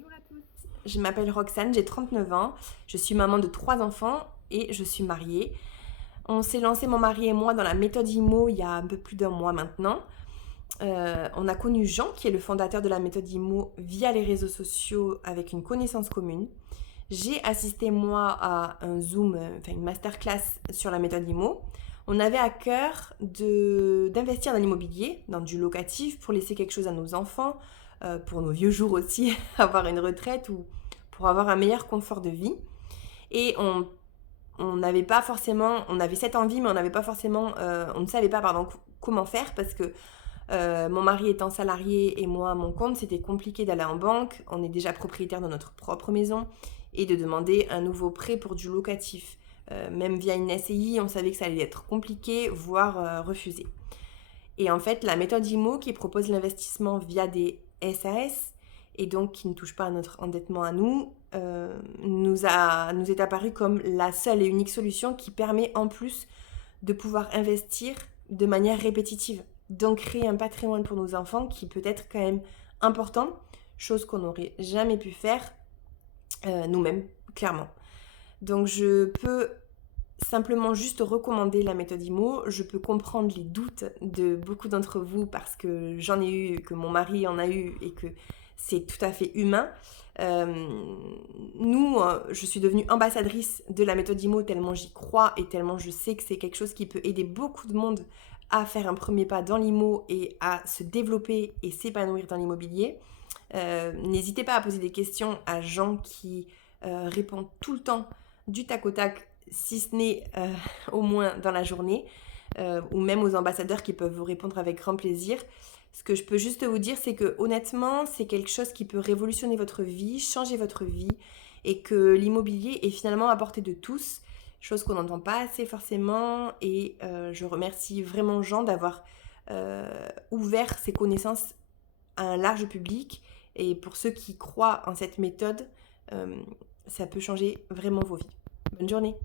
Bonjour à tous. Je m'appelle Roxane, j'ai 39 ans, je suis maman de 3 enfants et je suis mariée. On s'est lancé, mon mari et moi, dans la méthode IMO il y a un peu plus d'un mois maintenant. On a connu Jean, qui est le fondateur de la méthode IMO, via les réseaux sociaux avec une connaissance commune. J'ai assisté, moi, à un Zoom, enfin une masterclass sur la méthode IMO. On avait à cœur d'investir dans l'immobilier, dans du locatif, pour laisser quelque chose à nos enfants, pour nos vieux jours aussi, avoir une retraite ou pour avoir un meilleur confort de vie. Et on n'avait pas forcément, on avait cette envie, mais on n'avait pas forcément, on ne savait pas, pardon, comment faire parce que mon mari étant salarié et moi à mon compte, c'était compliqué d'aller en banque. On est déjà propriétaire de notre propre maison et de demander un nouveau prêt pour du locatif. Même via une SCI, on savait que ça allait être compliqué, voire refusé. Et en fait, la méthode IMO qui propose l'investissement via des SAS et donc qui ne touche pas à notre endettement à nous, nous est apparue comme la seule et unique solution qui permet en plus de pouvoir investir de manière répétitive. Donc créer un patrimoine pour nos enfants qui peut être quand même important, chose qu'on n'aurait jamais pu faire nous-mêmes, clairement. Donc je peux simplement juste recommander la méthode IMO. Je peux comprendre les doutes de beaucoup d'entre vous parce que j'en ai eu, que mon mari en a eu et que c'est tout à fait humain. Je suis devenue ambassadrice de la méthode IMO tellement j'y crois et tellement je sais que c'est quelque chose qui peut aider beaucoup de monde à faire un premier pas dans l'IMO et à se développer et s'épanouir dans l'immobilier. N'hésitez pas à poser des questions à Jean qui répond tout le temps du tac au tac, si ce n'est au moins dans la journée, ou même aux ambassadeurs qui peuvent vous répondre avec grand plaisir. Ce que je peux juste vous dire, c'est que honnêtement, c'est quelque chose qui peut révolutionner votre vie, changer votre vie, et que l'immobilier est finalement à portée de tous, chose qu'on n'entend pas assez forcément, et je remercie vraiment Jean d'avoir ouvert ses connaissances à un large public, et pour ceux qui croient en cette méthode, ça peut changer vraiment vos vies. Bonne journée.